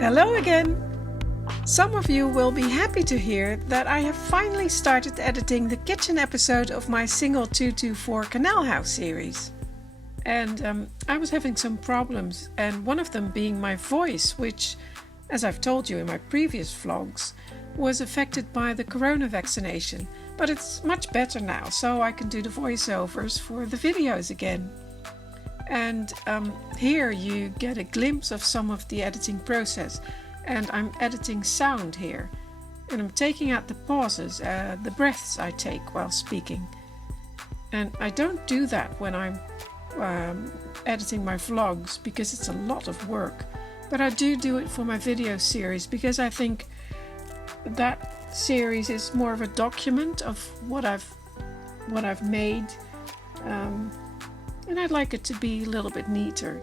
Hello again! Some of you will be happy to hear that I have finally started editing the kitchen episode of my Single 224 Canal House series. And I was having some problems, and one of them being my voice, which, as I've told you in my previous vlogs, was affected by the corona vaccination. But it's much better now, so I can do the voiceovers for the videos again. And here you get a glimpse of some of the editing process. And I'm editing sound here. And I'm taking out the pauses, the breaths I take while speaking. And I don't do that when I'm editing my vlogs because it's a lot of work. But I do it for my video series because I think that series is more of a document of what I've made. And I'd like it to be a little bit neater.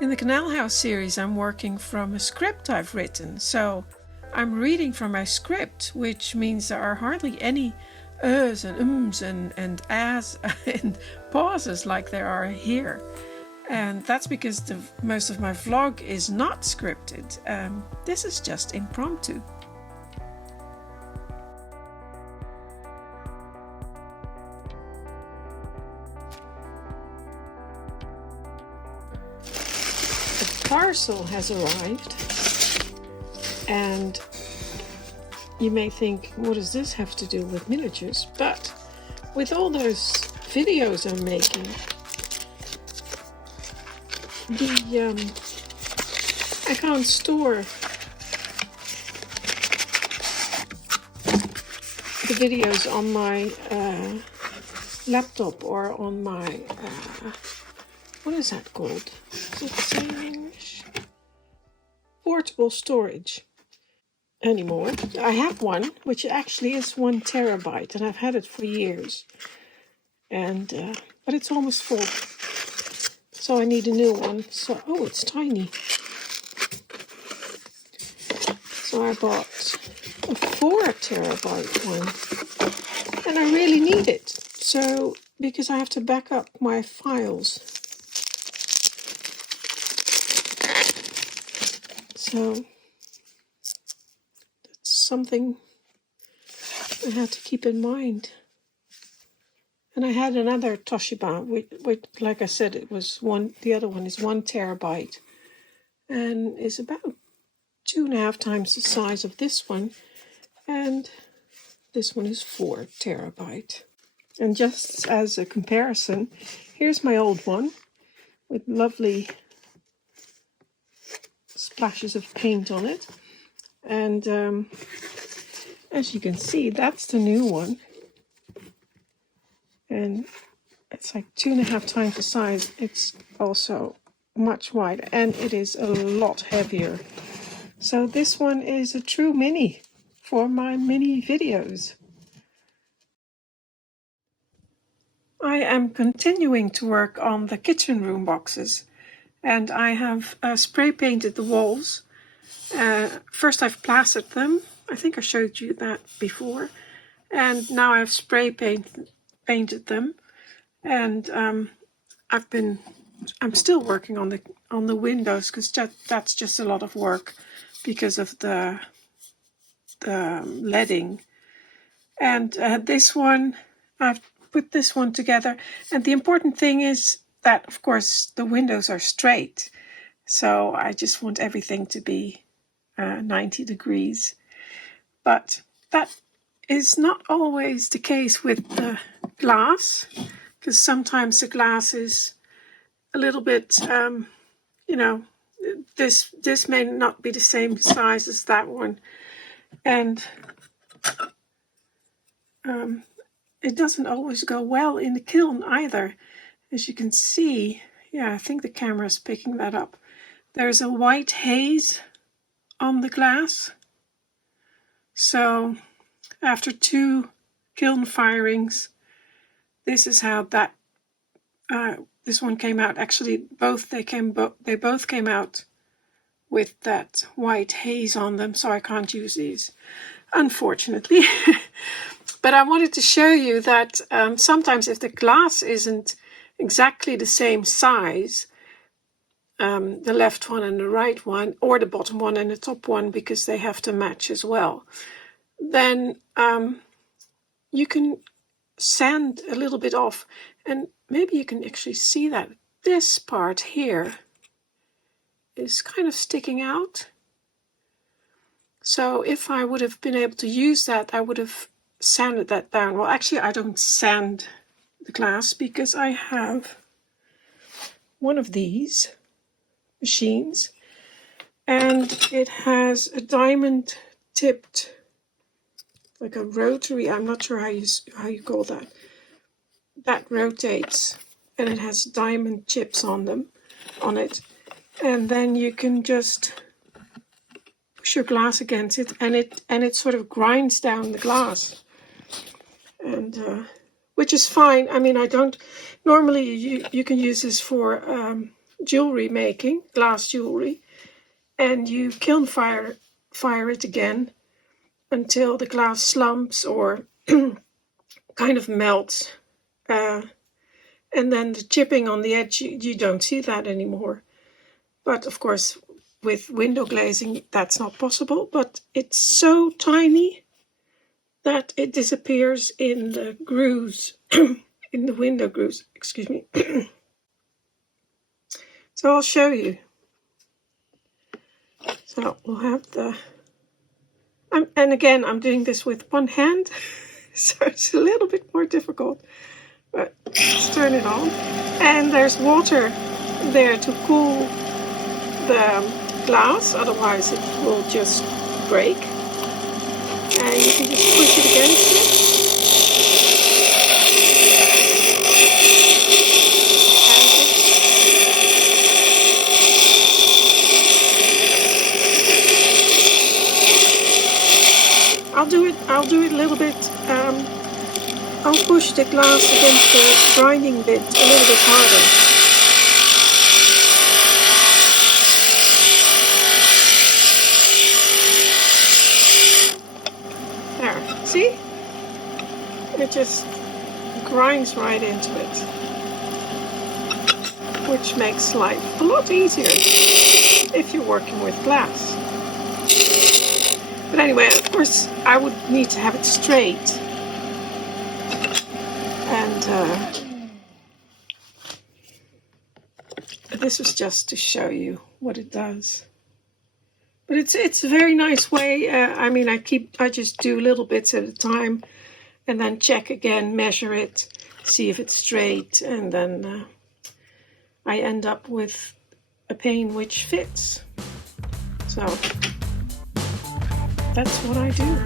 In the Canal House series, I'm working from a script I've written, so I'm reading from my script, which means there are hardly any uhs and ums and ahs and pauses like there are here. And that's because most of my vlog is not scripted. This is just impromptu. Parcel has arrived, and you may think, what does this have to do with miniatures? But with all those videos I'm making, I can't store the videos on my laptop or on my what is that called? Is it the same in English? Portable storage anymore. I have one, which actually is 1 terabyte, and I've had it for years. And but it's almost full, so I need a new one. So it's tiny. So I bought a 4 terabyte one, and I really need it. So because I have to back up my files. So that's something I had to keep in mind. And I had another Toshiba, which like I said, it was the other one is 1 terabyte and is about 2.5 times the size of this one. And this one is 4 terabyte. And just as a comparison, here's my old one with lovely splashes of paint on it, and as you can see, that's the new one, and it's like 2.5 times the size. It's also much wider, and it is a lot heavier. So this one is a true mini for my mini videos. I am continuing to work on the kitchen room boxes. And I have spray painted the walls. First I've plastered them. I think I showed you that before. And now I've spray painted them. And I'm still working on the windows because that's just a lot of work because of the leading. And this one, I've put this one together. And the important thing is that, of course, the windows are straight. So I just want everything to be 90 degrees. But that is not always the case with the glass, because sometimes the glass is a little bit, this may not be the same size as that one. And it doesn't always go well in the kiln either. As you can see, yeah, I think the camera is picking that up. There's a white haze on the glass. So after 2 kiln firings, this is how that this one came out. Actually, they both came out with that white haze on them, so I can't use these, unfortunately. But I wanted to show you that sometimes if the glass isn't exactly the same size, the left one and the right one, or the bottom one and the top one, because they have to match as well. Then you can sand a little bit off, and maybe you can actually see that this part here is kind of sticking out. So if I would have been able to use that, I would have sanded that down. Well, actually, I don't sand the glass because I have one of these machines, and it has a diamond tipped, like a rotary, I'm not sure how you call that. That rotates, and it has diamond chips on it. And then you can just push your glass against it, and it sort of grinds down the glass. And which is fine. I mean, I don't normally you can use this for jewelry making, glass jewelry, and you kiln fire it again until the glass slumps or kind of melts, and then the chipping on the edge, you don't see that anymore. But of course, with window glazing, that's not possible. But it's so tiny that it disappears in the grooves, in the window grooves, excuse me. So I'll show you. So we'll have and again, I'm doing this with one hand, so it's a little bit more difficult. But let's turn it on. And there's water there to cool the glass, otherwise it will just break. And you can just push it against it. I'll do it a little bit. I'll push the glass against the grinding bit a little bit harder. There, see? It just grinds right into it, which makes life a lot easier if you're working with glass. But anyway, of course, I would need to have it straight. And this is just to show you what it does. But it's a very nice way. I mean, I just do little bits at a time, and then check again, measure it, see if it's straight, and then I end up with a pane which fits. So that's what I do.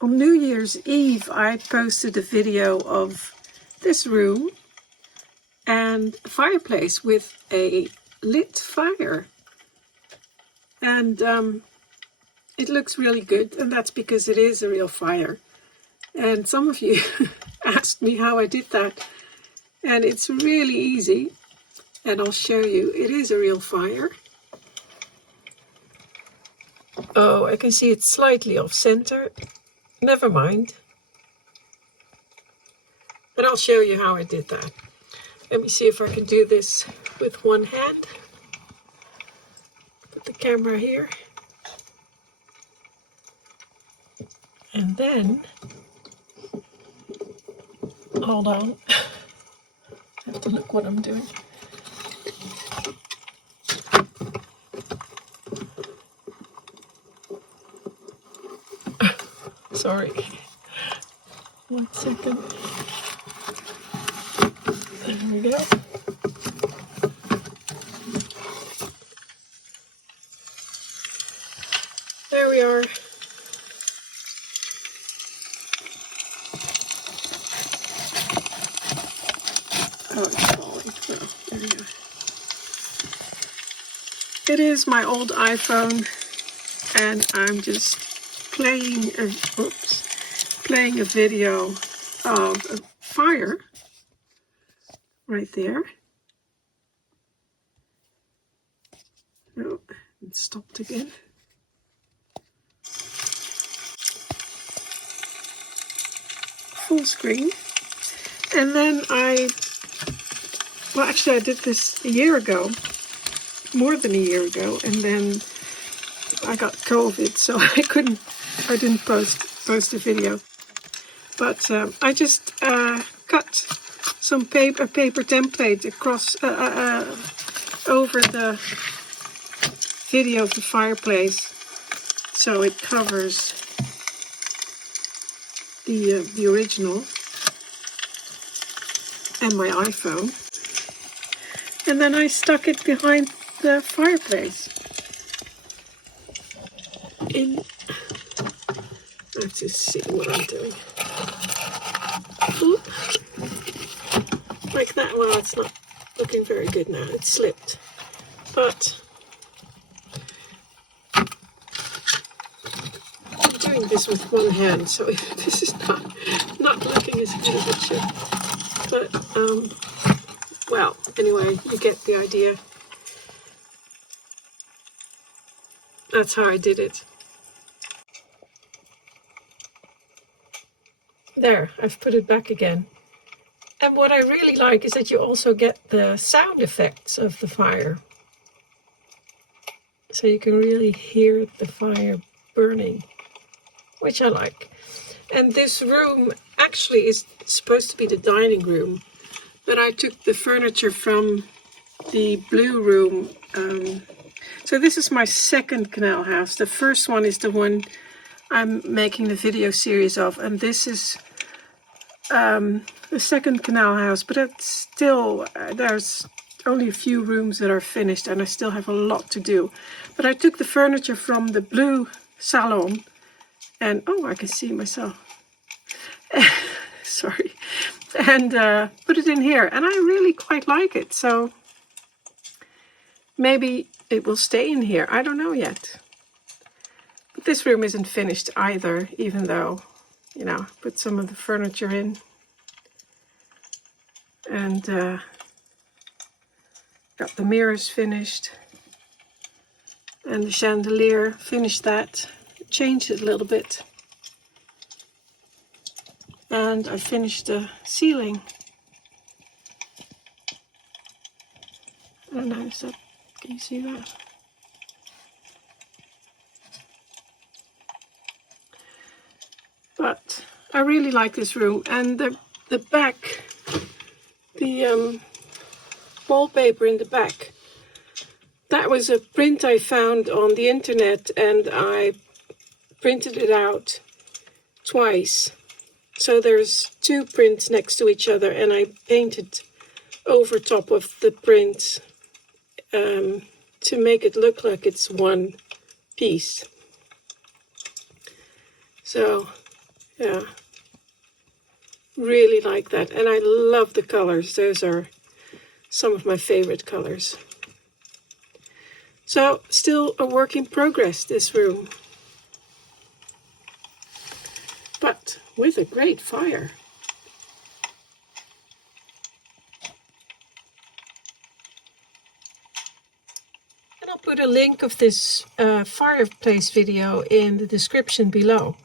On New Year's Eve, I posted a video of this room and a fireplace with a lit fire. And it looks really good, and that's because it is a real fire. And some of you asked me how I did that, and it's really easy, and I'll show you. It is a real fire. Oh, I can see it's slightly off center. Never mind. And I'll show you how I did that. Let me see if I can do this with one hand. Put the camera here. And then, hold on, I have to look what I'm doing. Sorry, 1 second. There we go. There we are. Oh, it's falling. Oh, there we go. It is my old iPhone, and I'm just playing a video of a fire right there. Oh, it stopped again. Full screen. And then actually I did this a year ago, more than a year ago, and then I got COVID, so I didn't post a video. But I just cut some paper template across over the video of the fireplace, so it covers the original and my iPhone. And then I stuck it behind the fireplace. Let's just see what I'm doing. Oop. Like that. Well, it's not looking very good now. It slipped. But I'm doing this with one hand, so this is not looking as good as it should. But well, anyway, you get the idea. That's how I did it. There, I've put it back again. And what I really like is that you also get the sound effects of the fire. So you can really hear the fire burning, which I like. And this room actually is supposed to be the dining room, but I took the furniture from the blue room. So this is my second canal house. The first one is the one I'm making the video series of, and this is the second canal house, but it's still, there's only a few rooms that are finished, and I still have a lot to do. But I took the furniture from the blue salon, and oh, I can see myself. Sorry. And put it in here, and I really quite like it. So maybe it will stay in here. I don't know yet. But this room isn't finished either, even though, you know, put some of the furniture in. And got the mirrors finished. And the chandelier, finished that. Changed it a little bit. And I finished the ceiling. I don't know, so can you see that? But I really like this room, and the back, the wallpaper in the back, that was a print I found on the internet, and I printed it out twice. So there's two prints next to each other, and I painted over top of the print to make it look like it's one piece. So yeah, really like that. And I love the colors. Those are some of my favorite colors. So still a work in progress, this room. But with a great fire. And I'll put a link of this fireplace video in the description below.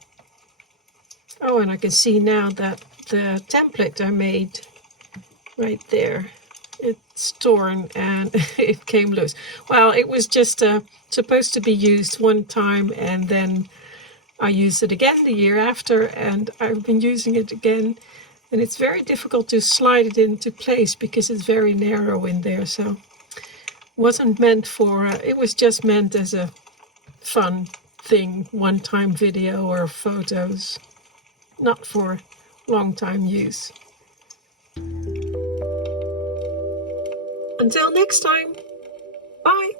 Oh, and I can see now that the template I made right there, it's torn and it came loose. Well, it was just supposed to be used one time, and then I used it again the year after, and I've been using it again, and it's very difficult to slide it into place because it's very narrow in there. So wasn't meant for it was just meant as a fun thing, one-time video or photos, not for long-time use. Until next time, bye!